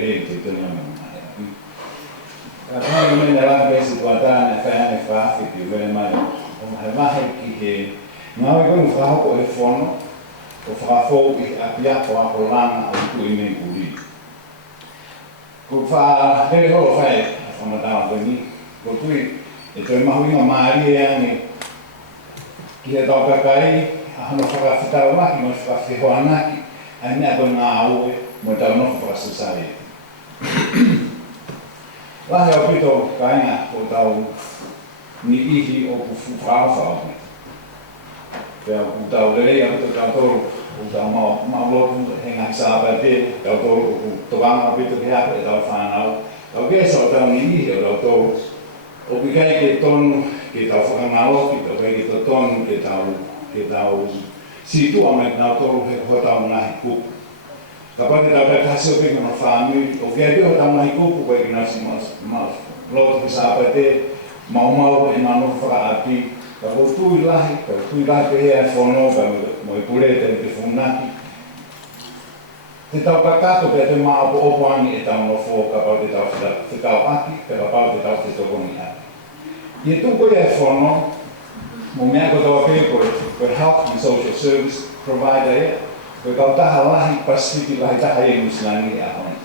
e te tēnā mai. Ka mena la pesi tuatana whaane whaafiki wele mai o mahe ki he ngāwe koe whahoko e whono o whakafou i apiako a o lana au tu i me kuri. Ko wha horo whae a whamatawa koe ni, ko tui e toi mahuinga maari e ange ki he tau kakai a hano whakawhitau maki mo whakawhihoa naki a nea koe ngā aue mo tau noko whakasasari. Lahe o pito kainga o tau ni ihi o kufu whaawhau. Pea ku tau lelei a pito tau toru o tau maulotu he ngaki sāpai te tau toru o ku tokanga o pito ke hape e tau whanau. Tau kesa o tau ni ihi o tau toru. O pikai ke tonu ke tau whakangaloki, tau kai ke tonu ke tau situa mai tau toru he ho tau ngahi kupu. Kapag tau kai kasi o pika no whanui, o kia pio tau ngahi kupu koe ki nasi lotu ke sāpai te mau e manu whakaati. Ka o tui lahi pe hea whono, ka mo i pure te whunaki. Te tau kakato pe te maa po opoangi e tau no fō ka pau te tau whikau aki, pe ka pau te tau te tokoni aki. I e tuko e whono, mo mea ko tau apea koe health and social service provider e, koe kau taha lahi Pasifiki lahi taha e Nusilani e ahoni.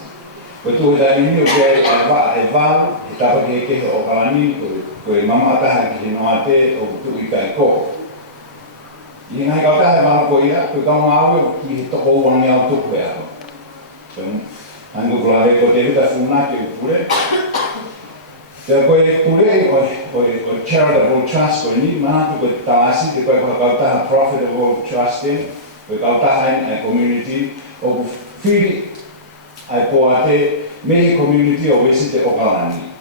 Koe tuhe tai nini o kia e walu, e tapa ki e kehe o kalani, koe mama taha ki he noa te o tu i kai koko. I ngai kau taha e walu ko ia, koe kau maawe ki he toko uangi au tuku e aho. Angu kulare ko te hita whunaki o pure. Te koe pure o charitable trust koe ni, manatu koe taasi, te koe kau taha profitable trust in, koe kau taha in community, o ku whiri ai poa te mehi community o wesi te Okalani.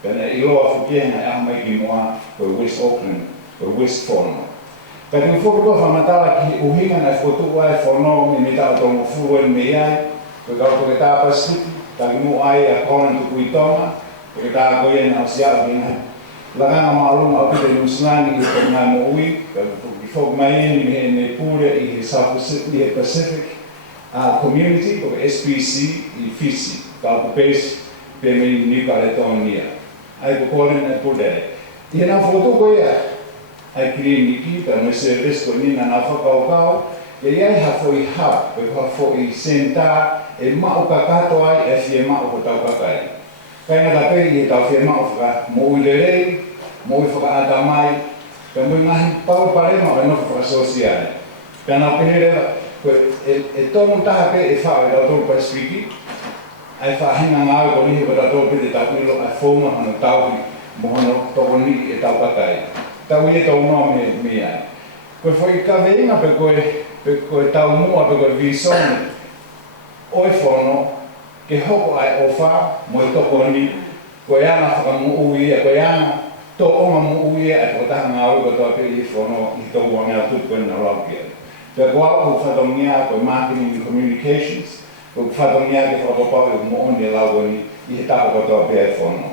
Pena i loa whukienga e ahmai ki moa koe West Auckland, koe West Whono. Ka te whukotoa whamatala ki uhinga nai whukotua e whono me me tau tongo furuen me iai, koe kau toke tā Pasifiki, taki mo ai a Colin tuku i tonga, toke tā koe e nao siau ki ngai. Laganga maalunga au pite Nusilani i toke ngai mo ui, ka ki whok mai eni me he ne pure i he South Pacific, community, koe SPC i Fisi, ka au pēs pe me ni Kaletonia. Ai ko Colin e pure. I he nā whukotu koe a, ai kliniki, ka me service koe nina nā whakaukau, e iai hafo i hap, koe hafo i senta, e mao kakato ai e fie mao ko tau kakai. Kainga ta pei e tau fie mao whaka mo ui lerei, mo ui whaka ata mai, ka mui ngahi pau parema o enofu whaka sosiale. Ka nau peherewa, e tonu taha pe e whao e tau tolu Pasifiki, ai whahinga ngāwe ko nihi ko tau tolu pe te tau ilo ai whonga hano tauhi, mo hano toko ni e tau kakai. Tau i e tau noa me ai. Koe whai ka veinga pe koe tau mua pe koe visoni, oi whono, ke hoko ai o wha, mo i toko ni, koe ana whakamu uia, koe ana tō onga mu uia, e koe taha ngā ui ko tō pe i whono, i tō ua ngā tupu e na raukia. Pea koe au ko whatongia, koe marketing and communications, koe whatongia ke whakopau e mo oni e lau ni, i he tako ko tō pe e whono.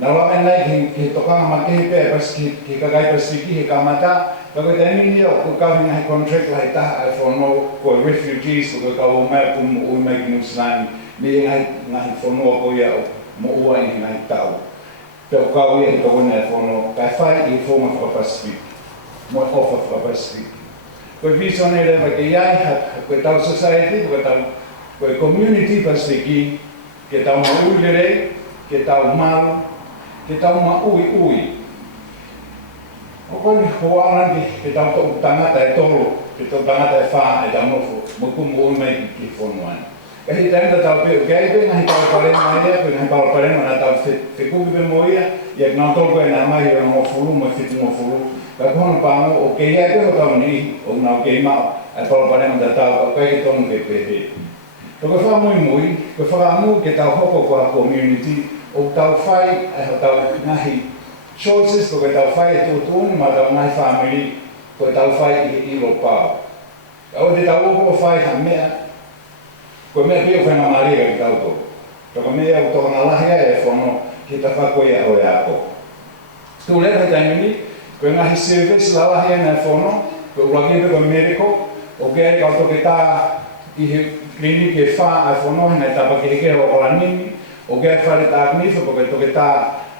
Nā rame nei ki tokanga makehi pēr, ki kakai Pasifiki he kamata, ka koe te nini o koe kawi ngahi contract lai taha e whono koe refugees, koe kau o mea kumu ui mai ki Nusilani, me ngahi whonoa koe ia o mo ua i ngahi tau. Peo kau ia he tokone e whono, kai whai i whonga whaka Pasifiki, mo e ofa whaka Pasifiki. Koe visone rewa ke iai, koe tau society, koe community Pasifiki, ke tau ma ui lerei, ke tau maru, ke tau ma ui. O koni hoana ke tau tōku tangata e toro, ke tau tangata e wha e tau nofo, mo kumu ui mai ki whonuani. Ka hi tangata tau peo kei pe, ngahi pao parema ia, ngahi pao parema na tau whekubi pe mo ia ngā tōku e nā mai o ngō furu, mo whitu ngō furu. Ka kono pāngo, o kei ia pe ho tau ni, o ngā kei mao, e pao parema ta tau, ka kei tonu ke pehe. Toko wha mui, ko whakamu ke tau hoko ko a community, o tau whai, e tau ngahi choices, ko tau whai e tūtūni, ma tau ngahi family, ko tau whai i ilo pāo. O te tau oko whai ha mea, ko mea pio whenga marega ki tau tō. Toko mea o tōna lahia e whono, ki ta whakoia o e ako. Tū lewa taimini, ko ngahi service la lahia na e whono, ko urakipe ko medical, o kei kau toke tā i he kliniki e wha ai whanoi nei tapa ke heke o ola nini o ke whare tā nifo ko ke toke tā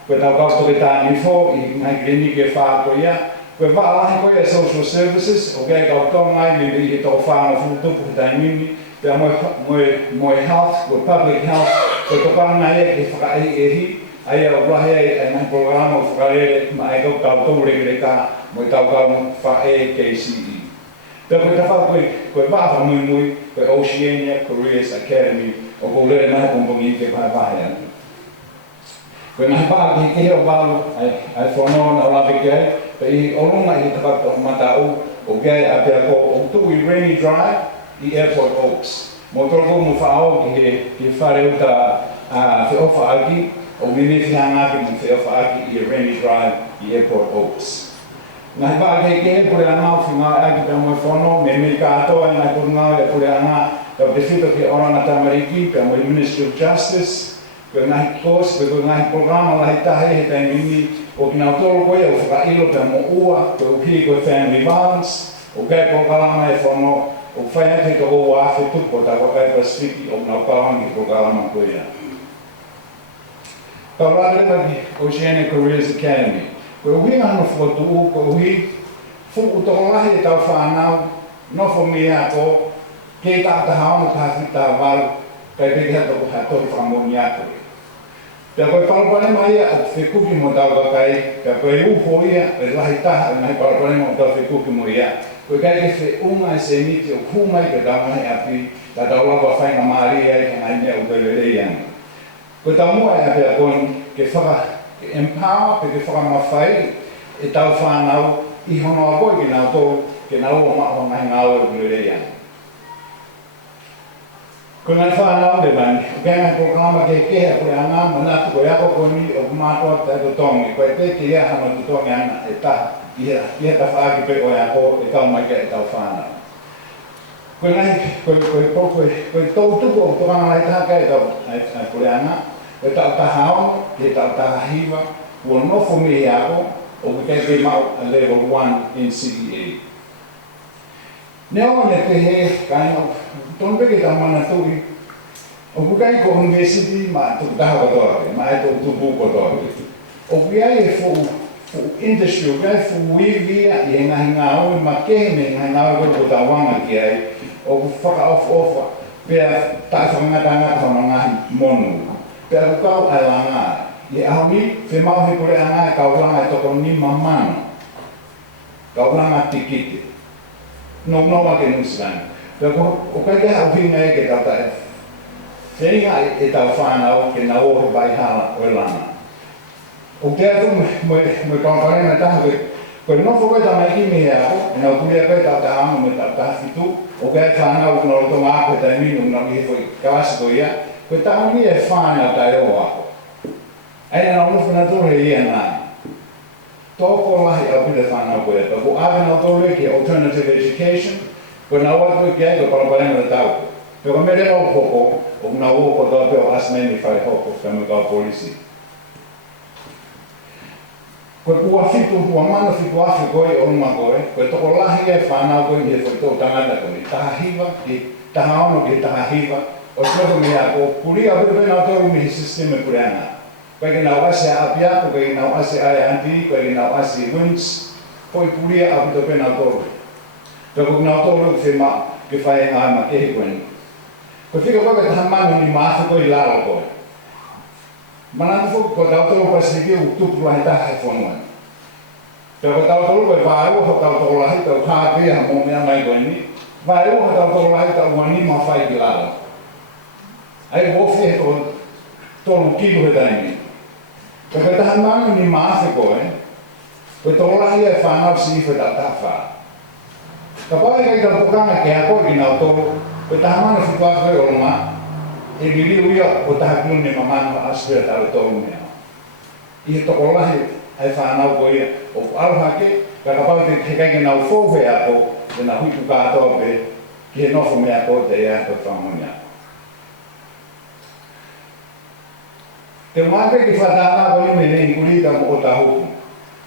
koe tau kau toke tā nifo i ngai kliniki e wha ko ia koe wha alahi koe e social services o ke kau tongai me i he tau wha no futupu he tai nini pia moe health, koe public health koe tokana e ke whaka e hi ai au rahe ai ngai programa o whakarere ma e kau tau reke ka mo tau kau wha e KCE. Pea koe tawha koe wāwha mui koe Oceania Careers Academy o kou lere nahi pumpungi i ke whae anu. Koe nahi pāki ke heo wālu ai whanau na olawe ke ai, pe i olunga i tawha o matau o ke ai a pia ko o tui Rainy Drive i Airport Oaks. Mo toko mo whao ki whare uta whiofa aki o miniti hangaki mo whiofa aki i Rainy Drive i Airport Oaks. Ngai pāke ke pure anga whinga aki pia moe whono, me me katoa ngai purunga e pure anga ka te whito ki orana tamariki pia moe Ministry of Justice, pia ngai kos, pia ngai programa lahi tahe he tai mimi o ki nau toro koe o whakailo pia mo ua, pia uki koe family violence, o kai programa e whono, o whai ake ka o awhi tupo ta wakai Pasifiki o nau kawangi programa koe ia. Ka rārewa ki Oceania Careers Academy. Koe uhinga no whakatu koe uhi, whuku toko lahi e tau whanau, nofo mi ako, kei tāta haona tāwhi tā waru, kai peke hata ko hatori whamoni ako. Pea koe palapane mai a whekuki mo tau kakai, pea koe uho ia, e lahi taha, e nahi palapane mo tau whekuki mo ia. Koe kai ke wheunga e se miti o kumai ke tau mahi api, ta tau lapa whainga maari ai, ke ngai mea ukelele iana. Koe tau mua e apea koe ke whaka, empower pe ke whakamawhai e tau whanau i hono a koe ki nau tō ke nau o maho ngai ngāo e ule iana. Ko ngai whanau le mani, o kai ngai programa ke kehea koe anga manatu koe ako koe ni o kumatoa tai to tongi, koe te ke ea hama to tongi ana e taha, i hea ta whaaki pe oe ako e tau maika e tau whanau. Koe ngai, koe tau tuku o tokanga lai tahaka e tau koe anga, koe tau tahao, ke tau tahahiwa, ua nofo me ako, o ke kai mau a level 1 NCEA. Neo ne te he, kai no, ton peke tau mana tui, o kai ko university ma tu taha kotoa, ma e tu tupu kotoa. O kai e fu industry, o kai fu wivia i ngahi ngāo, ma kehe me ngahi ngāo ko tau wanga ki ai, o whaka ofa, pia tae whangatanga tau ngahi monu. Pea kukau ai langa, i ahami, whi mau he kore anga e kaulanga e toko ni mamano. Kaulanga tikite. No ke nusirani. Pea o kai keha uhinga e ke tata e. Whenga e tau whanau ke na ohe bai hala o langa. O te atu me kaunkarena taha koe nofo koe tamai ki me ako, e nau kurea koe tau taha amo me tau taha fitu, o kai whanau kuna rotonga ako e tai minu kuna ki he koe kawasi koe ia, koe tau ni e whānau tai o ako. Aina nau nufu na tore ia nāi. Tōko lahi au pita whānau koe ata. Ko awe nau tore ki alternative education, koe nau atu ki ai koe paraparema ta tau. Peko mere au hoko, o nau hoko toa peo asmeni whare hoko, whamu kau polisi. Koe kua fitu, kua mana fitu afi koe o uma koe, koe toko lahi e whānau koe ni e koe tō tangata koe. Taha hiwa, ki taha ono ki taha hiwa, o soko mi ako, puri a pere pena tōru mi sisteme pure ana. Koe ki nau ase a apiako, koe ki nau ase a anti, koe ki nau ase winds, koe puri a pere pena tōru. Peko ki nau tōru ki whae ngā ma kehi koe ni. Koe whika koe taha manu ni maafi koe i lalo koe. Manatu fuk ko tau tōru Pasifiki u tupu lahi taha e whanua. Peko tau tōru koe vāru ho tau tōru lahi tau hāpia mo mea mai koe ni, vāru ho tau tōru lahi tau wani ma whai ki lalo. Ai wofi e tōru kilu he taimi. Koe taha manu ni maafi koe, koe tōru lahi e whanau si iwhe tau taha wha. Ka pāi kai tau tokanga ke a koe ki nau tōru, koe taha manu si kua koe o runga, e ririu ia o taha kune mamanu a aspira tau tōru mea. I he toko lahi ai whanau koe ia, o aroha ke, ka pāi te kai ke nau fōwhe a ko, e na huitu kātoa pe, ki he nofo mea ko te ea koe whamoni a. Te māke ki whatāna koni me nei kuri ka mo o ta huku.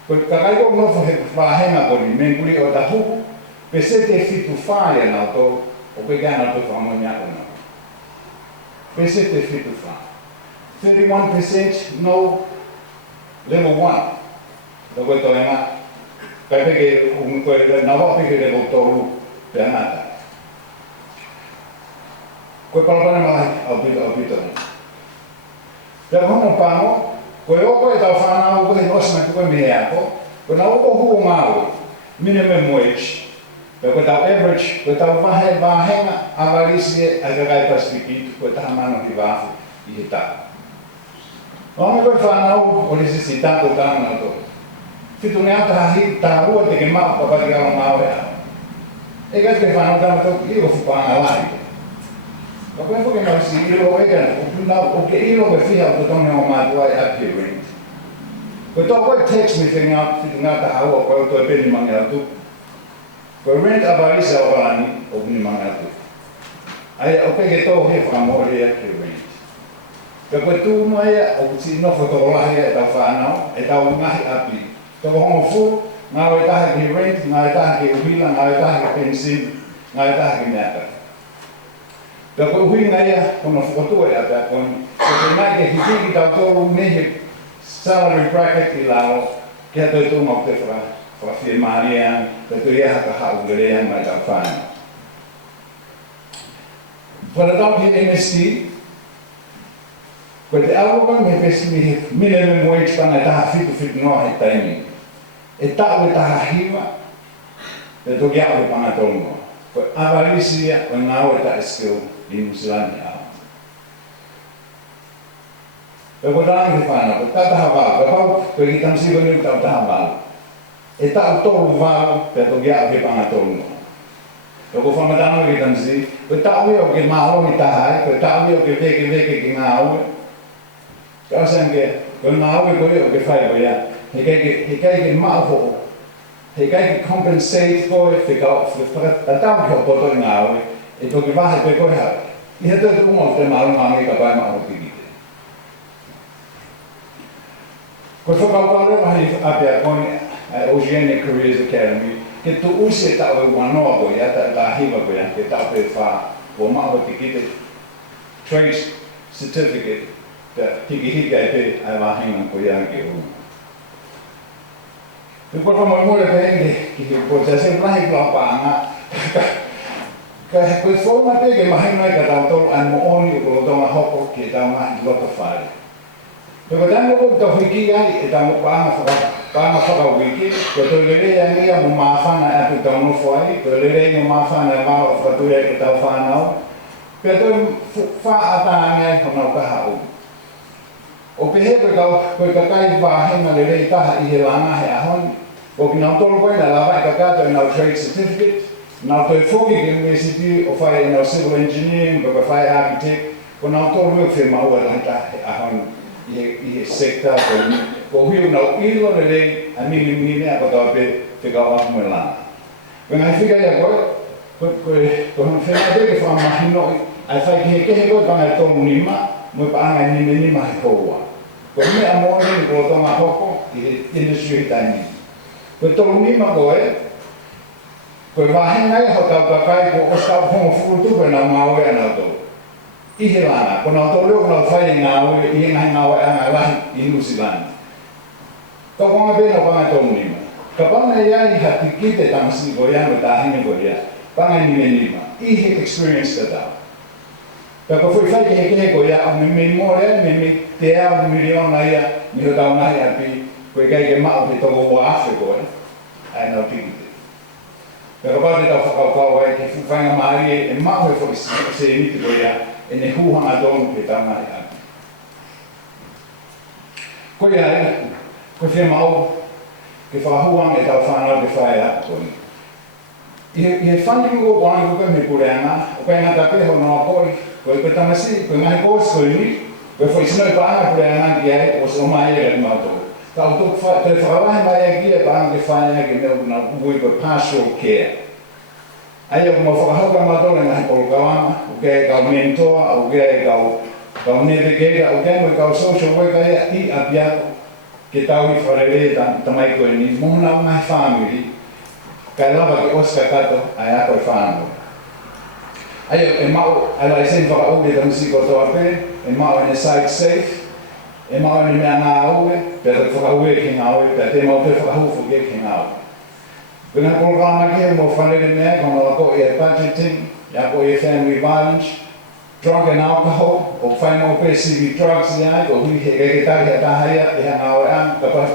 Koe kakaiko nofo he whahenga koni me kuri o ta huku, pe se te fitu whaia nau tō, o koe kāna to whamoe mea ona. Pese te whitu wha. 31% no level 1. Ka koe toi ngā. Kai peke koe nawa peke level 2 pe angata. Koe palapana mahi au pita. Pea hono pāno, koe oko e tau whanau koe osma koe mihe ako, koe na oko huu ngāu, minimum wage. Pea koe tau average, koe tau wahe wāhenga awarisi e kakai Pasifiki, koe taha mano ki wāwhu i he tāku. Ono koe whanau, o lisi si tāku tāna to. Fitu ngā taha rua te ke mau kapati kao mau e au. E kai te whanau tāna to, i o whupanga lai. Ma koe koe mai si ilo ega, o ke ilo ke whiha o tone o mātua e api rent. Koe tō koe text me te ngā taha ua koe o toi peni mangi atu. Koe rent awarisa o rani o peni mangi atu. Ai o peke tō he whakamore e api rent. Ka koe tūma ea o kuti nofo tō lahi e tau whanau, e tau ngahi api. Tō hongo fu, ngā o e taha ki rent, ngā e taha ki uhila, ngā e taha ki pensin, ngā e taha ki meata. Ka koe hui ngai a, kono whakatua e apea koni, ko te mai ke hiki tau tōru nehe salary bracket i lao, kia toi tūma o te whawhia maarian, ka toi aha ka hau gerean mai tau whāna. Whara tau ki MST, koe te aroka me pesi mi he minimum wage pana e taha whitu noa he taimi. E tau e taha hiwa, e toki au e pana tōngoa. Koe awarisia o ngā o e tae skill i Musilani au. Pea koe tāngi te whāna, koe tātaha wālu, koe pau, koe ki tamsiko niu tau taha wālu. E tau tōru wālu, pea toki au ke panga tōngoa. Pea koe whamatano ki tamsi, koe tau i o ke māhoni tahai, koe tau i o ke veke ki ngā aue. Ka asan ke, koe ngā aue koe o ke whai koe ia, he kai ke māhoko, he kai ke compensate koe, a tau ki o poto i ngā aue, e toki wahe koe koe hau. I he tōtu ungo te marunga ka pai maho ki kite. Koe whakauparo mahi apea koe a Oceanic Careers Academy, ke tu usi e tau e wanoa koe ia, ta hiwa koe ia, ke tau pe wha o maho ki kite trade certificate, te hiki hiki ai pe ai wahinga koe ia ke ungo. Te koe whamamore pe henge ki he koe te se lahi plapanga, ka koe whauma peke mahi mai ka tau tolu ai mo oni o kolo tonga hoko ki e tau mahi loto whare. Te koe tango koe tau hiki ai e tau mo paanga whakawiki, koe toi lerea ngia mo maafana e atu tau nofo ai, koe lerea mo maafana e mawa whakatuia ki tau whanau, pia toi whaatanga ai honau kaha u. O pehe koe kakai wāhenga lerei taha i he langa he ahoni, ko ki nau tolu koe na lawai kakato i nau trade certificate, nau toi whoki ki university o whai e nau civil engineering, ko whai architect, ko nau tolu e whi maua laita he ahoni i he sector, ko hiu nau ilo lerei a mini mea ko tau pe whikau aku me lana. Ko ngai whika ia koe, ko hana whenua peke whamahino ai whai ki he kehe koe pangai tonu nima, mo pa anga ni mai koua. Ko me amore ko tonga hoko i industry taimi. Ko tolu nima koe, ko wahenga e ho tau kakai ko o stau hongo fukutu pe na maue ana to. I he lana, ko na to leo na whai ngā ue, i ngai ngā ue anga lahi i Nusilani. Ka konga pēna panga tolu nima. Ka panga iai hati kite tamasi ko ia me tāhine ko ia, panga nima, i he experience ka tau. Ka ko foi fai ke he ko ia o me more me te au miliona ia ni ho tau nahi api ko kai ke mao te tongo o Afriko ai na pigite. Ka ko pate tau whakau ai ke whainga maari e mao e foi se emiti ko ia e ne huhanga tonu ke tau nahi api. Ko ia e, ko whia mao ke whahuang e tau whanau ke whae a koni. I he funding ko kwana kuka me kureanga, o kai ngata peho noa koi, koe tamasi, koe ngahi kōs koe ni, koe whai sinoi paanga kureanga ki ai, o se o mai ere ni mātou. Ka o tōku te whakawahi mai a kia paanga ke whae ki meo na ui koe pastoral care. Ai o mo whakahauka mātou le ngahi kolo kawama, o kei kau mentor, o kei kau navigator, o kei mo kau social worker i apiako, ke tau i wharere tamai koe ni, mohuna o ngahi family, kai lava ki Oscar kato ai a koe whanau. Ai mau ala isen fa o de tamsi ko to ape e mau ene site safe e mau ene me na o pe fa o ke na o pe te mau te fa o fu ke na o kuna programa ke mo fa le me ko ko e budgeting ya ko e family violence drug and alcohol o fai mo pe si drugs ya ko hui he ke ta ta ya e na o am ka pa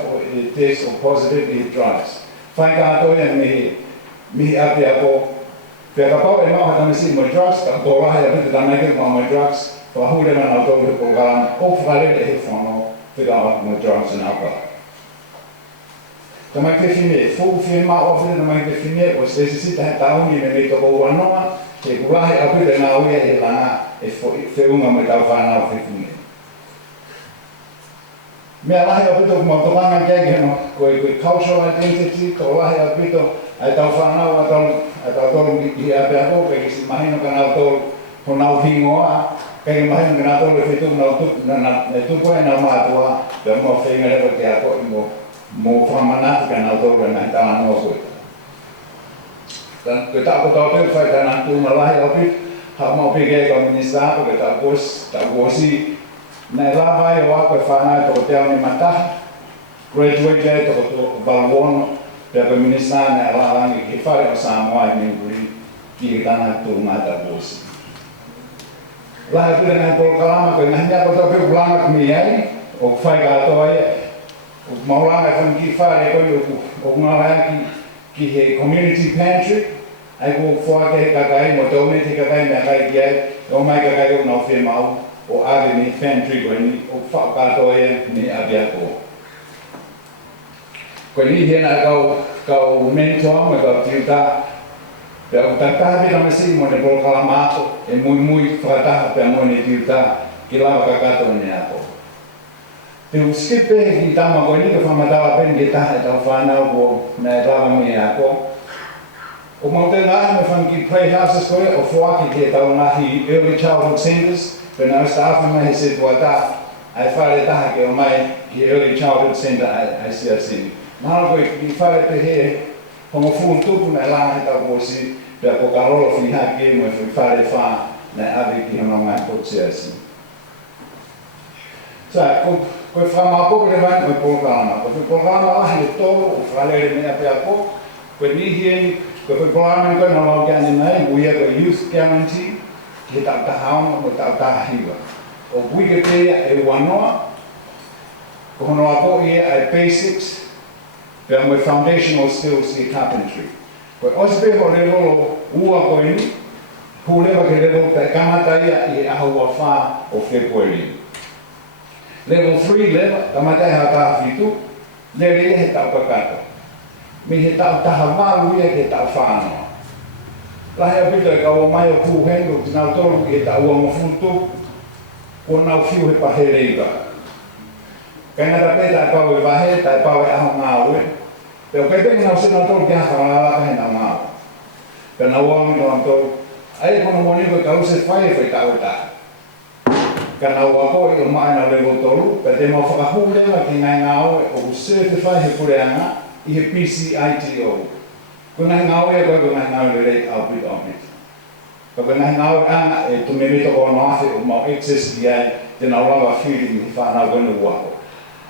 test of positive drugs fai ka to ya mi ape ko Pero kapag ay mga katamisin mo drugs, kapag ay abit na naging mga drugs, pahuli na na ito yung program, o fali na hifono, pagkakot mo drugs and alcohol. Ito may define, full firma offer na may define, o sesisita ang taong yun na ito ko wanoa, e kulahi abit na uya ilanga, e feunga may tawfana o define. Mea lahi abit o mga kaya ko cultural identity, ko lahi abit ai tau whanau atau tolu i ape ako kaya si mahino ka nau tolu ho nau hingoa kaya mahino ka nau tolu e whetu nau tupo e nau mātua pia mo whenga rewa te ako i mo whamanati ka nau tolu e nahi tawa noa koe koe tako tau teu whai tana tūna lahi au pit hau mau pike e ka minista ako koe tau kuosi nei lawai o ako e whanau toko te au ni matahi graduate e toko Balwono Pia koe minister ne alalangi ki whare o Samoa i Minguri ki tana tūngata bōsi. Lahe pira ngai polo kalama koe nahi ako tau pio kulanga kumi ai o whai katoa ia. O maulanga whan ki whare koe o kungalanga ki he community pantry ai ko whake he kakai mo tau me te kakai mea kai ki ai o mai kakai o nau whi mau o ave ni pantry koe ni o whao katoa ia ni abia koe. Koe ni hena kau mentor me kau tiuta pia o tatahapi na mesi mo ne polo kalamato e mui whakataha pia mo ne tiuta ki lawa kakato ne ako. Te uskipe ki tama koe ni ka whamatawa pen ki taha e tau whanau ko na e lawa me ako. O mau te ngahi me whanki playhouses koe o whuaki ki e tau ngahi early childhood centers pe na staafu mai he se tuata ai whare taha ke o mai ki early childhood center ai CRC. Nā koe ki whare te he, hongo full tupu me langa he tau kōsi, pia ko karolo whiha ke mo e whare wha na awe ki hana ngai kōtsia si. Sa, koe whamako re vai koe programa. Koe programa ahi e tōru o whalere mea pia ko, koe nihi koe programa koe na lau kiani mai, uia koe Youth Guarantee, ki he tau tahaonga mo tau tahiwa. O kuike pia e wanoa, ko hono ako ia ai basics, pia mo foundational skills ki carpentry. Koe ospe ho le lolo ua koe ni, hulewa ke level te kamata ia i ahua wha o February. Level 3 lewa, kamata ia taha whitu, lere ia he tau kakato. Me he tau taha maru ia ke tau whānoa. Lahe a pita e kaua mai o pūhengu, tinau tolu ki he tau ua mafutu, ko nau whiu he pahere iwa. Kainara peta e pau e wahe, tai pau e aho ngā ue. Pero kaya pēngi nau sinau tolu ki haka wala kahe nau ngā. Ka nau wangi nau tolu, ai kono moni koe ka use whai e whai tau e taha. Ka nau wako i o mai nau level tolu, ka te mau whakahulewa ki ngai ngā ue o ku certify he kureanga i he PCITO. Ko nai ngā ue koe ko nai ngā ue rei au pit au pit. Ka ko nai ngā ue anga e tu me mito ko noafe o mau access ki ai te nau lawa whiri i whanau koe nu wako.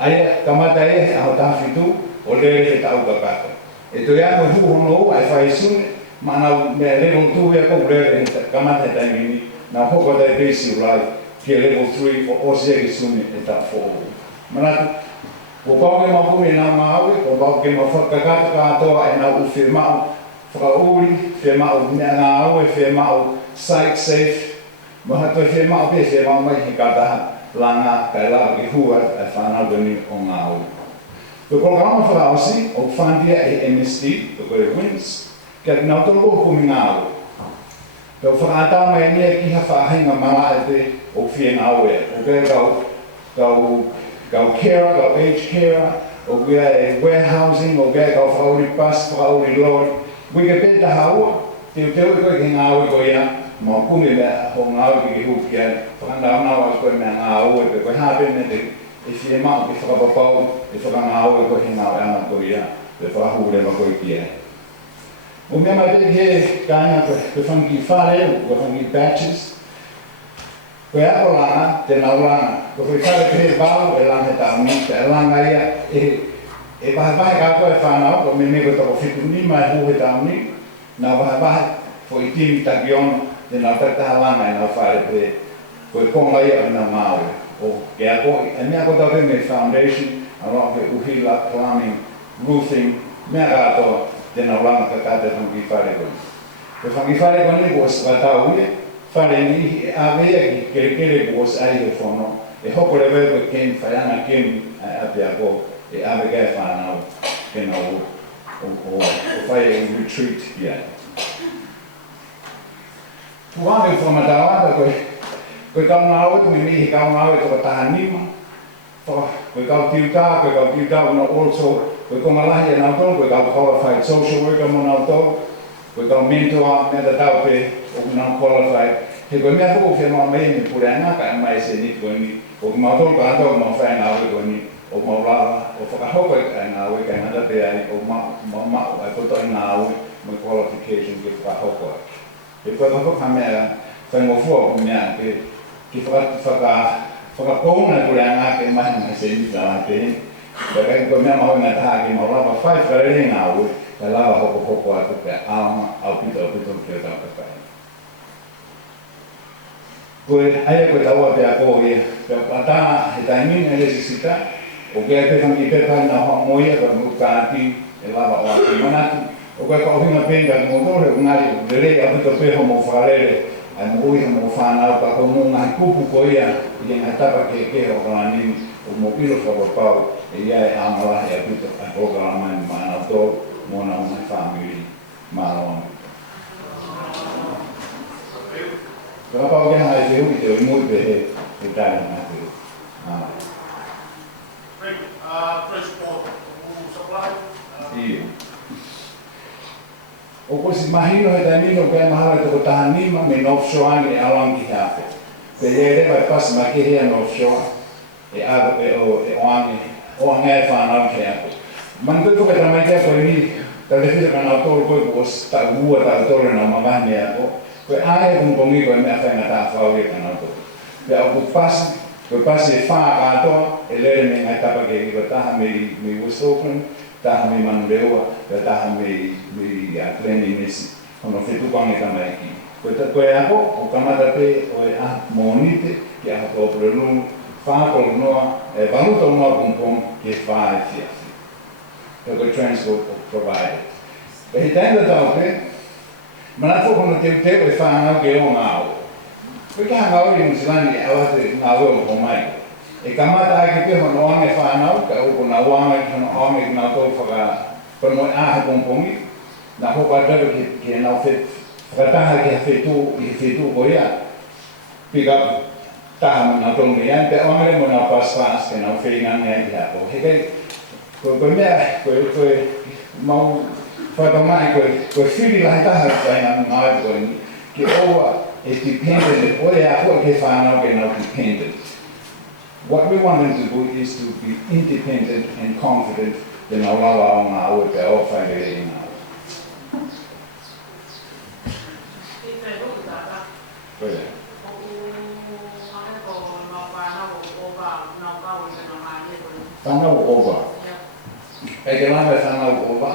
Ai kamata e aho tāwhitu, o lere he tau kakato. E to ia koe huhono ai whai sune, ma nau mea level 2 ia kou lere he kamata e taimini, nau hoko tai basic life, ki level 3 for osia ki sune e tau whoo. Manatu, ko pau ke mau kumi nau maawe, ko pau ke mau whakakato katoa e nau u whirmau, whakauri, whirmau mea ngā aue, whirmau site safe, mahatoi whirmau pe whirmau mai he kataha langa kai lawa ki hua e whanau doni o ngā aue. Ko programa whakaosi o whandia e MSD, ko koe WINS, kia nau tolo kumi ngā aue. Ko whakatau mai nia ki ha whaahinga mara e te o whia ngā aue. O kia kau carer, kau aged carer, o kia e warehousing, o kia kau whauri bus, whauri lorry. Kui ke pēta haua, te teo koe ki ngā aue koe ia, ma kumi mea ho ngā aue ki huki ai, whakanau nau as koe mea ngā aue, pe koe hape me te e whie mau ki whakapapau, e whakangā aue koe he ngā anga koe ia, pe whakahure ma koe ki ai. O mea mai he kainga pe whangi whare, o whangi patches. Koe ako lana, te naulana. Ko whi whare pe bau e lana he tauni, te langa ia e wahe kako e whanau, ko me meko toko whitu ni mai hu he tauni. Nā wahe fo i timi taki ono, te nā taha lana e nā whare pe. Koe konga ia o nā Māori. O ke ako, e mea ko tau me foundation, a roa ke uhila, plumbing, roofing, mea katoa. Te naulana kakate whangi whare koni. Ko whangi whare koni ko os watau ia, whare ni a vea ki kere ko os ai he whono. E hoko le veo ke ken whaiana ken api ako e ave kai whanau kena o whai retreat ia. Tuwane whamatawata koe kau ngāwe, me mihi kau ngāwe toko taha nima. Koe kau tiutā una also koe kongalahi e nau tō, koe kau qualified social worker mo nau tō, koe kau mentor mea tau pe o nau qualified. He koe mea huko whenua mei me pure anaka e mai se ni koe ni, o mau tō ka anto o mau whai ngāwe koe ni, o mau rāwa, o whakahoko e ngāwe kai ngata te ai, o mau ai koto i ngāwe mo qualification ke whakahoko ai. He koe kako ka mea whaingofua o mea ki whakakona pure anaka e mai se ni ka te. Kaya ko mea maho ngā taha ki mau lava whai wharere ngāwe, ka lava hoko atu pe aama, au pito ki o tau kakai. Koe aia koe taua pe a koe ia, pe a tāna he taimina e lesi sita, o kea pe whangi pepai nā hoa moia, ka muka ati e lava o ati manatu, o koe ka ohinga penga mo tore, o ngari o lere a pito peho mo wharere, ai mo uiha mo whanau, ka ko mo ngai kupu ko ia, i ngā tapa ke o kalanini, o mo pilo whakapau, e ia e amalahi a pito a programai mana tō mōna o mai whamiri māloa. Ka pau kia hai te hui te ui mui pe he tāi mai te ui. First of all, supply. Iyo. O kosi mahino he tai mino kia mahara toko taha nima me nofshoani e alangi hape. Pe e rewa e pasi ma ke hea nofshoa e aga pe o angi o ngai whanau ke ako. Man koe koe tamai kia koe ni, ta le whita ka nau tōru koe ko os ta ua ta tōru nau mawani ako, koe ae kumpongi koe mea whainga tā whauke ka nau tōru. Pea o koe pasi e whaa katoa, e lere me ngai tapa ke iwa taha me West Auckland, taha me Manureua, pea taha me Glenny Messi, hono whetukange tamai ki. Koe ako, o kamata pe o e monite, ki aha tōpura nungu, whākolo noa, e wanuta noa kumpong ke whae whiawhi. E koe transport provided. E he tainga tau pe, mana whokono te uteo e whanau ke o ngāo. Koe kia ngāo i Musilani e awate ngāo o ko mai. E kamata ai ke pe hono ange whanau, ka uko na uanga ki hono ange ki ngā tō whaka kono e aha kumpongi, na hoko atara ke nau whakataha ki whetu ko ia, pika taha mo nā tonga ian, pe wangare mo nā pas ke nā whenga ngai ki hako. He kei, koe mea, koe mau whakamai, koe whiri lai taha whainga ngai koe ni, ki oa e dependent, ore a koe ke whanau ke nā dependent. What we want them to do is to be independent and confident te nā lawa o ngā ue pe o whainga i ngā. Koe. Whanau ova. E ke langa e whanau ova.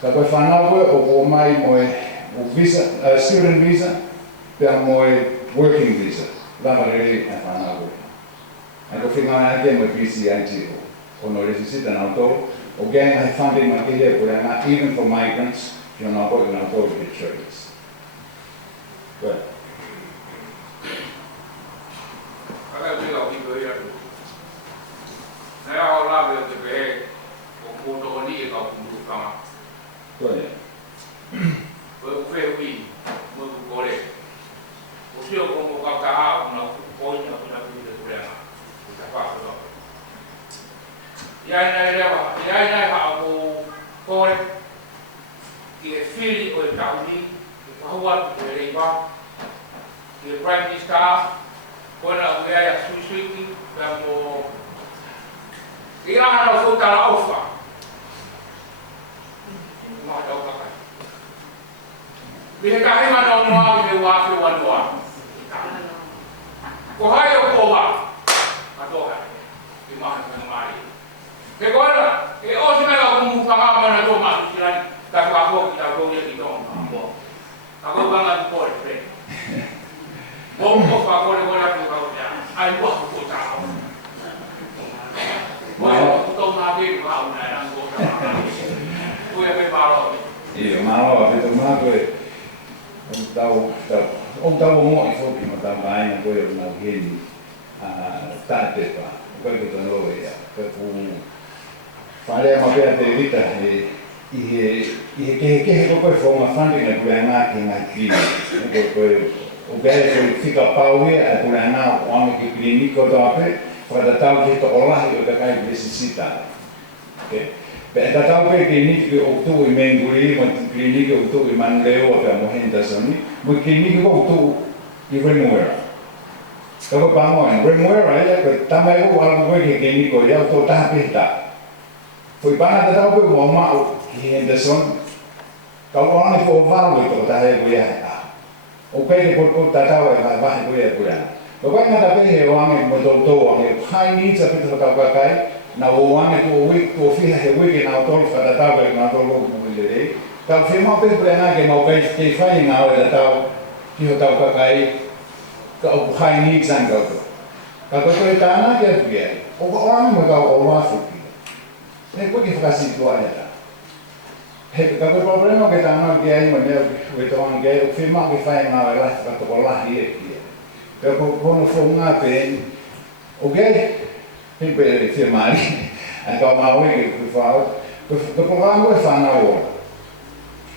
Ka koe whanau koe o ko mai moe visa, student visa, pia moe working visa. Lava rere e whanau koe. E ko whinga ake moe PCIT o no resisita nau tō. O genga he funding ma ke hea koe anga, even for migrants, ki o nau koe ke trades. Koe. Kaka wila o hiko ia. Nea o lawe o te pehe o kōtoko ni e kau kumuru kama. Koe. Koe u whee hui, mo tu kore. O sio kongo kau ka haa una koina kuna kui te kurenga. O te whakaro. Iai nai haa o kore. Ki e whiri o e kauni, ki whahua ki te reipa. Ki e Prime Minister, kona o ea suisuiki, ka mo i ana o whutara ofa. Mā tau kakai. Bihe kahi mana noa me wafi wanua. Ko hai o koa. Katoa. Ki maha ka mai. Ke kola, e o sina ka kumu panga mana to ma kirani. Ka ko ko ki ta ko ye ki don. Ako banga ko pre. Bom ko fa ko le ko la ko ya. Ai ko ko ta. Mo to ma be ma una ran ko ta. Ko ye be ba lo. Io malo avete tomato e un tavo mo I fuochi ma da mai poi una geni tante qua quello che noi per fare ma per te vita che poi fa una funding a quella macchina qui poi o bene fica paure a quella na uomo che clinico dopo per da tal che olla che kai necessità ok. Beh, da tau che clinici o tu I menguri, ma clinici o tu I manleo per mohenda soni, ma clinici o tu I remuera. Kalau bangun remuera ya, que tamai o algo que clinico ya o ta pita. Foi bana da tau que o ma que henderson. Kalau orang itu value itu ta he ya. O que por ta tau vai ya pura. Bapak ngata pe orang mo to orang high needs apa itu kau pakai. Na o ane ko o fiha he wiki na o tolu whata tau e na tolu mo le tau whima pe prena ke mau kai te whai na o e tau ki ho tau kakai ka o puhai ni zang kau to ka ko e tāna ke pia o ko ane mo kau o wafu ki ne wiki whakasi tua e ta he ka ko problema ke tāna ki ai mo ne o to ane ke o whima ke whai na o e lai ka to ko lahi e ki ka ko kono whonga pe o ke sempre firmare então mal que falo o programa é fanao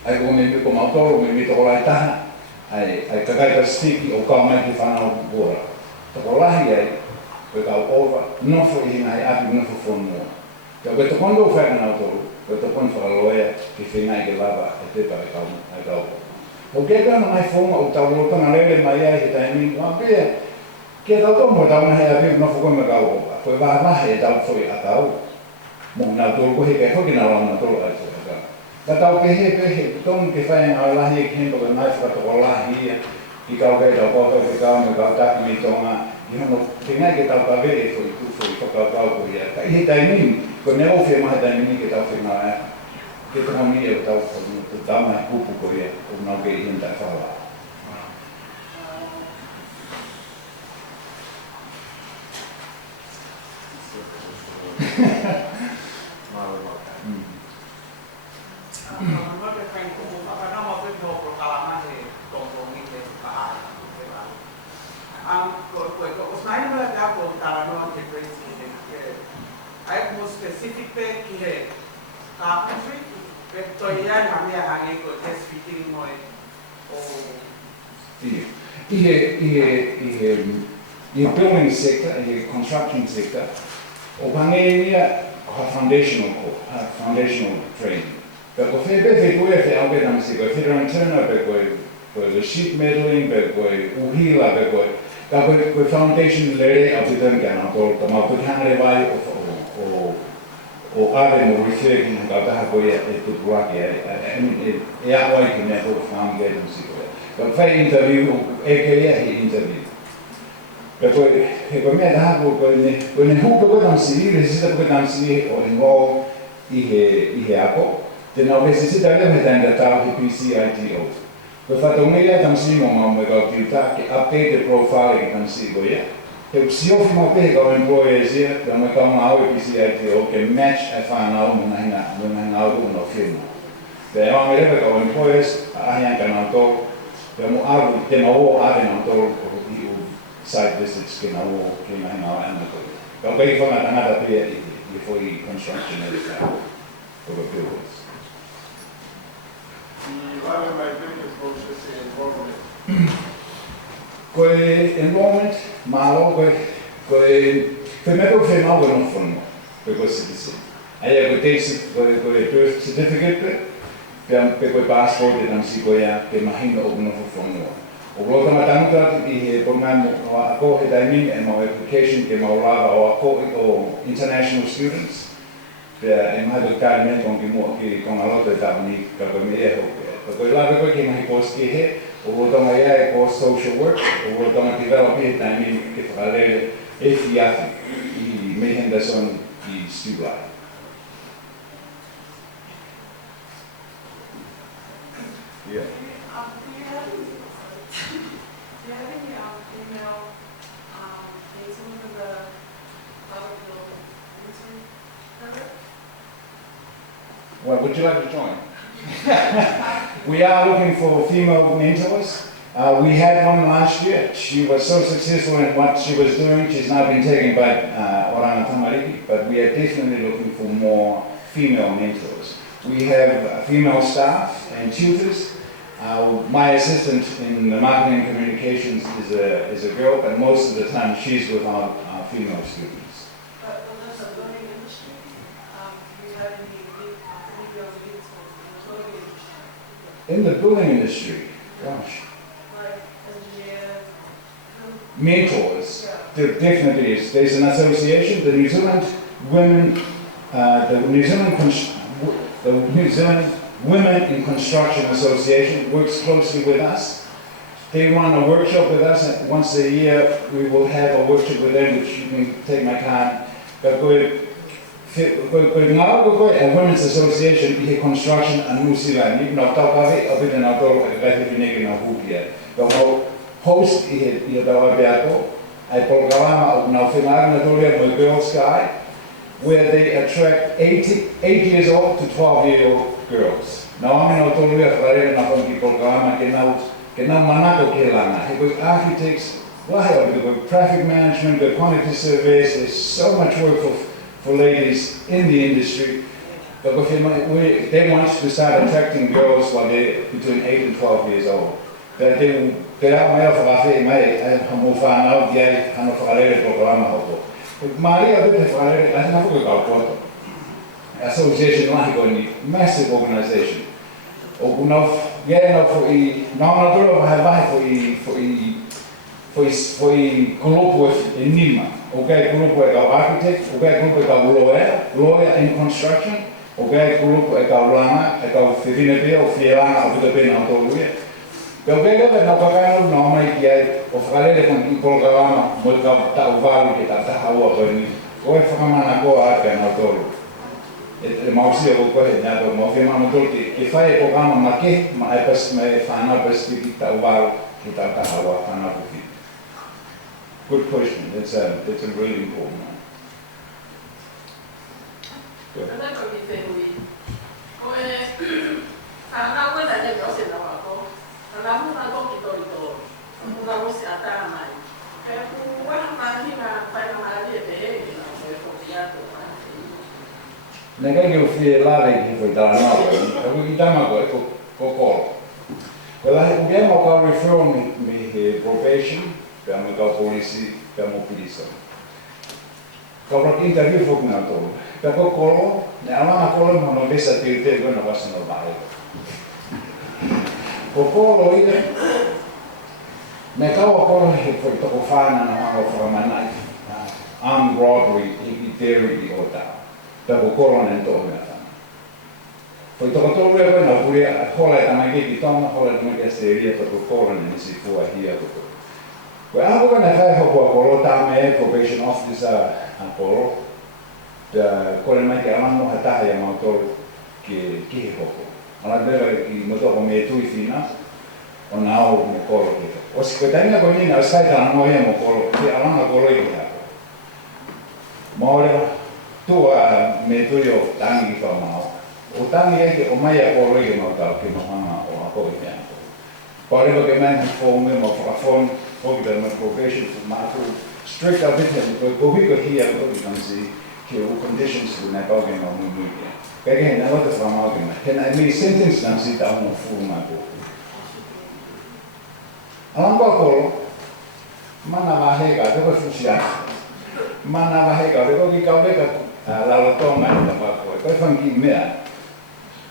aí como autor me to lá tá aí cagai da stick o calma que fanao bora to lá aí o tal over não foi aí a não foi fono eu que to quando o ferno autor eu to quando falo é que fina que lava até para calma aí tal o que não mais fono o tal não tá na lei mais aí que tá em uma pé que tau to mo tau na he api no fuko me kau opa foi va he tau foi a tau mo na to ko he ke ho ki na la na to la so ka tau ke he tom ke fa na la he ke ko na fa to la hi ki kau ke tau ko ke kau me kau ta ki to na ni no ke na ke tau ka ve foi tu foi ko kau ko ya ka he tai ni ko ne o fe ma tai ni ke tau fe na ke to ni e tau ko to ta ma ku ko ya ko na ke hin ta fa la specific pe ki hai carpentry to ya hame आगे को test fitting moe o I building sector, I construction sector, o pangelia foundational training. Pero fe be tu e algo da música, fe interna pe ko sheet medaling pe ko uhila pe ko da ko foundation lere of the dan to ma to hanre vai o ave mo rifle ki nga ta ko e tu rock e a wai ki ne to fam ge música. Pero fe interview e que interview. Pero come da con ne hubo ko dan si resiste ko dan si o involve i ako de no necessita le mettere ta PCITO. Per fatto un'idea dan si mo me ga piuta che update profile che dan si goia. E si offre per come employees da me come a PCITO che match e fa na uno firma. De a me le come employees a anche na to abbiamo algo che no ha to site visits che no che hanno però poi fa una nata per i construction del for the buildings. One of my biggest goals is enrollment. Enrollment, malo, per me non fa male non fanno, per questo di sì. Hai a birth certificate, per quei passport che non si può che mahina o non fanno. O blota matanga I program ako he timing and my application ke maulava o ako o international students pe e mai do carmen con ki mo ki con a lota ta ni ka ko me e Ko la ko ki mai course ki he o tonga ia e course social work o tonga develop e taimi ke whakalele e fiafi I me Henderson I Stublai. Yeah. Do you have any female agents in the Butterfield Institute? Well, would you like to join? We are looking for female mentors. We had one last year. She was so successful in what she was doing, she's now been taken by Oranga Tamariki, but we are definitely looking for more female mentors. We have female staff and tutors. My assistant in the marketing and communications is a girl, but most of the time she's with our female students. But there's a learning industry. Do you have any female mentors in the learning industry? In the building industry, gosh. Like engineers? Mentors, Yeah. there definitely is. There's an association, the New Zealand Women, the New Zealand Women in Construction Association works closely with us. They run a workshop with us, and once a year we will have a workshop with them, which you can take my card. But a Women's Association here construction and New Zealand, you know, talk of it, and I'll go like that if you know who here. But host here, I program now with Girl Sky, where they attract 8 years old to 12-year-old girls. Now I'm in Autoria Ferreira na Fonki Programa que não manako ke lana. He was architects, traffic management, the quantity surveys. There's so much work for ladies in the industry. But they want to start attracting girls while they're between 8 and 12 years old. That they are mai whakafe mai hamu whanau diai hano whakalere programa hoko. Maria bete whakalere ati na whuka kaupoto. Association lahi koni, massive organization. O kuna no for na duro vai for grupo e Nima. Okay, grupo e architect, okay, grupo e lawyer in construction, okay, grupo e lama, e fifine pe o fielanga o pe na autoluia. Okay, na pagano no mai que o falele con programa mo ta vale que ta hawa koni. O fa mana ko arte na autolu. E mausia ko ko na do mo fe mama tolti que fai programa ma ai pas me fana pas que ta vale que ta hawa fana ko. Good question. It's a really important one. Good. Negai o fie lare ki foi tala nao, aku ki tama ko kolo. Well, I get more referral me probation, per me polisi, per mo pilisa. Kalau interview fok na to, per kolo, ne ala kolo no vesa tirte go no vas no vai. Kolo ile me kawa kolo he foi to fana na ho fra manai. Armed robbery, dairy ota. Per kolo ne to me fa. Foi to na puria hola ta ki toma hola me ke seria per kolo ne si fu a hia ko. Well, I'm going to have a probation officer Apollo. The Colonel Alamo Hataya Motor Kihoko. On a motor me tu fina on our Mokoro. Was Katanga going outside and no Mokoro, the Alama Goroya. More to me to your Tangi from now. Otangi o Maya Goroya Motor Kimahama or Akoya. Whatever the man for me or for a phone. The probation for Marco strict arbitration, but we could hear what you can see, conditions to Napoleon or Mumuya. Again, another from argument. Can I make sentence now sit down on full Marco? Alambacolo, Manavahega, there was Fusia. Manavahega, the Gogi Gaveka, Lalatoma in the Baco, a funky mare.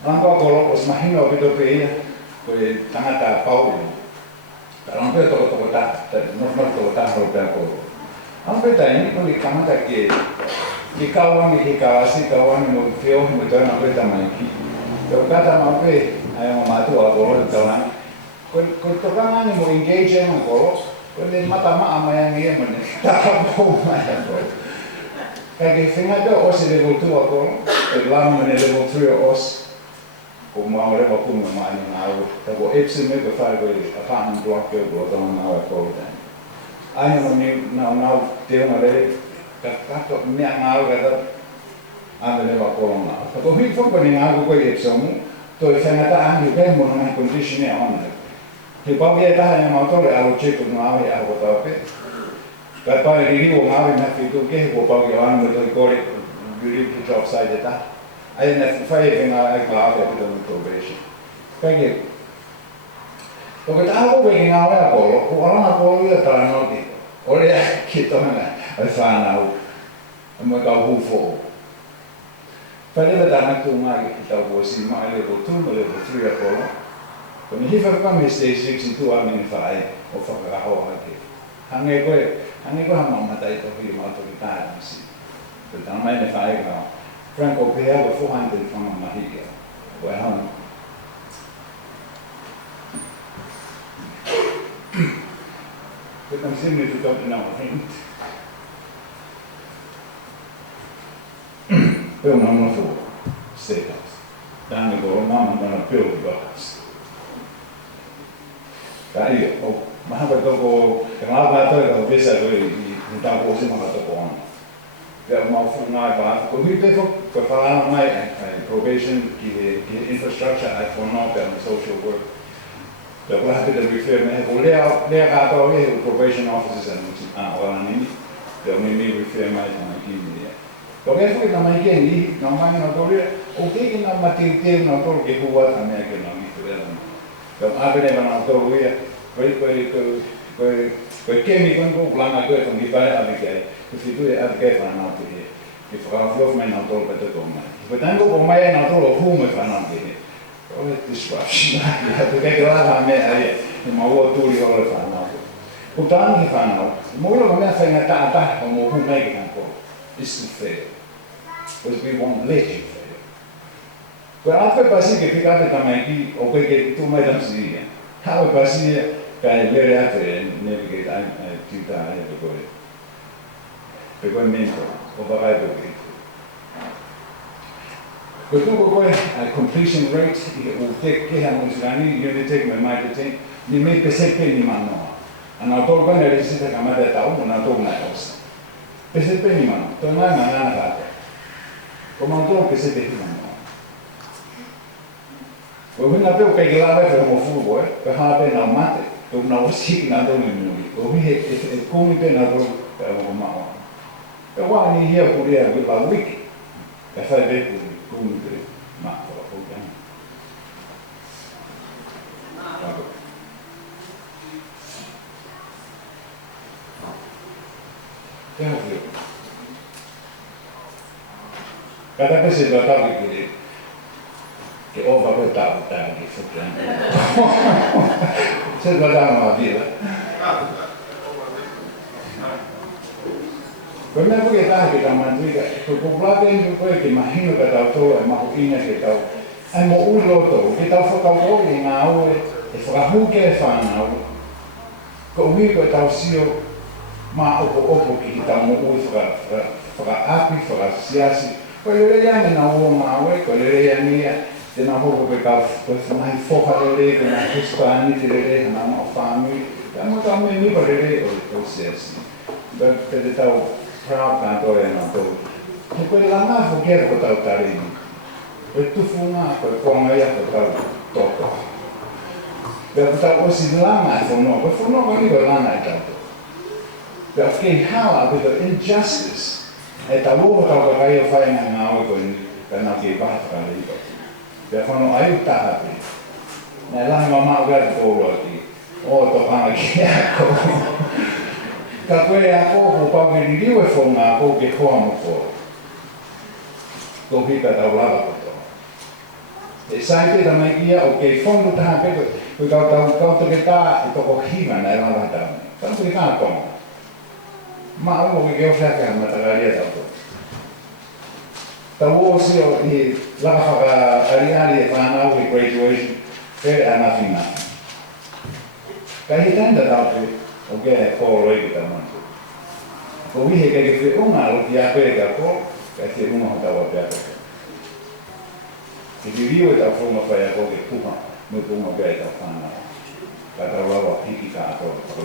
Alambacolo was Mahino Vitopia with Tanata Paulo. Pero non vedo trovata, non trovata roba colo. Non vedo niente di camata che kawani ki kawasi kawani mo feo mo tana vedo mai ki. Pero kata ma pe ai o mātua kolo e tauranga. Koe tokanga ni mo engage e ma kolo, koe le mata maa mai angi e mane, taka pou mai a kolo. Kai ke whengata o se level 2 a kolo, e lama mane level 3 o os, ko maore wa kuma mai ni ngā ua. Ta ko epsi me ko whare koe apartment block e ko tōna ngā ua kolo tani. Ai no ni nau te unga rei, ka kato mea ngā ua kata, ane le wa kolo ngā ua. Ta ko hui whoko ni ngā ua koe epsi o mu, to e whengata angi kai mo ngai condition e ona. He pau e taha e mautore alo cheko ngā ua e aho tau pe. Kai pai riri o ngā ua na whitu ke, ko pau e anu e toi kore, yuri ki job site e taha. Ai na whai e ngā ai ka āwea pita no probation. Kai ke, o ke taha koe ki ngā wea kolo, ko arana kolo ia tala noti. O rea ki tohanga ai whanau, a mua kau hufo. Whai lewa tāna tū ngā ki tau kua si mai level 2 ma level 3 a kolo. Ko ni hiwha kwa me stage 62 a mini whae o whakahoa ke. Hange koe hama matai tohi mauto ki tāna si. Ko tāna mai ne whae kau. Franco Pea wa 400 whanga mahika. Ko e hana. Ko tam simni tu tau tena wa hint. Peo na una fu. State house. Tāne ko mama mana peo ki house. Ka ia, maha toko, e ngā pātoi ka pesa koe i tāko o se maha toko ana. Pea mau fu ngā pātoi, ko hui teko, ko whāana mai probation ki he infrastructure ai whanau pea me social work. Pea ko hape te refer me he ko lea kātau e he probation officers a ora nini, pea me refer mai tana ki ni ea. Ko kei fwoi na mai ke ni, na mai na toria, o kei na matiteu na toro ke hua ta mea ke na mitu ea. Pea apene wana toro ia, koe kemi koe langa koe kongi pare avikei, ko fitu e avikei whanau te he. Ki whakawhiof mai nau toro pete tō mai. Ko tango ko mai e nau toro hume whanau te he. Ko e disruption. Ko kei lawa mea aia, e maua tūri hore whanau. Ko tāngi whanau, moira ko mea whainga tātaha ko mō hume ki nako. It's to fail. Because we won't let you fail. Ko awhi pasi ke whikate tamai ki o koe ke tū mai tamsi ia. Hawe pasi ia, ka e mere ate e navigate ai tūta ai te koe. Pe koe mentor, o wakai pe koe. Ko tūko koe a completion rate i o te keha musirani, Unitec me mai te te, ni me pese pe ni manoa. Ana tōru kane resita ka mate tau, mo na tōru nai osa. Pese pe ni manoa, tō ngai ma ngana kate. Ko ma tōru pese pe ni manoa. Ko huna peo kai lawe ko mo fu boy, ko ha pe na mate, ko na osik na do ni ni. Ko mi he ko mi pe na do ka mo ma. Ko wa ni hia ku ria ku la wiki. Ka fa be ku mi pe ma ko ko ka. Kata pese do ta ki che ho valutato tanti se guardavano a dire per me poi è tanto che mangiare con popolare in quel che immagino che da to e ma pochina che da hanno un lotto che da fatto in aue e fra che fanno comunque da sio ma o che da un fra api fra siasi quello le anni na uoma quello le anni te na hoko pe ka mai foka le ke na hispani te le na ma family ya mo ta me ni pa le o sesi ba te tau proud ka to e na to ke ko la ma fo ke ko tau tare ni e tu fu na ko ma ya ko tau to ba ta o si la ma fo no ni ko la na ta to ba ke how with the injustice e ta lo ka ka ia fa na o ko ni ka na ke ba ta le per quando aiutare nella mamma guarda lì o tocca che ecco che quelle a poco poi di due forma che come fuori così per lavorare e sai che da media o che fondo da per quel tanto che sta e tocco hima nella lavata tanto che fa con ma uno che ho fatto è magari da Tawosio ni laka ariari e whanau i graduation. Per anafi nafi. Kai tanda tauti o ke ko roi ki taman. Ko wi he ke ke una lo ki a pe ka ko ka se una ta wa pe ka. Se di rio ta forma fa ya ko ke puha, no puha pe ta fana. Ka ta wa wa hiki ka to ko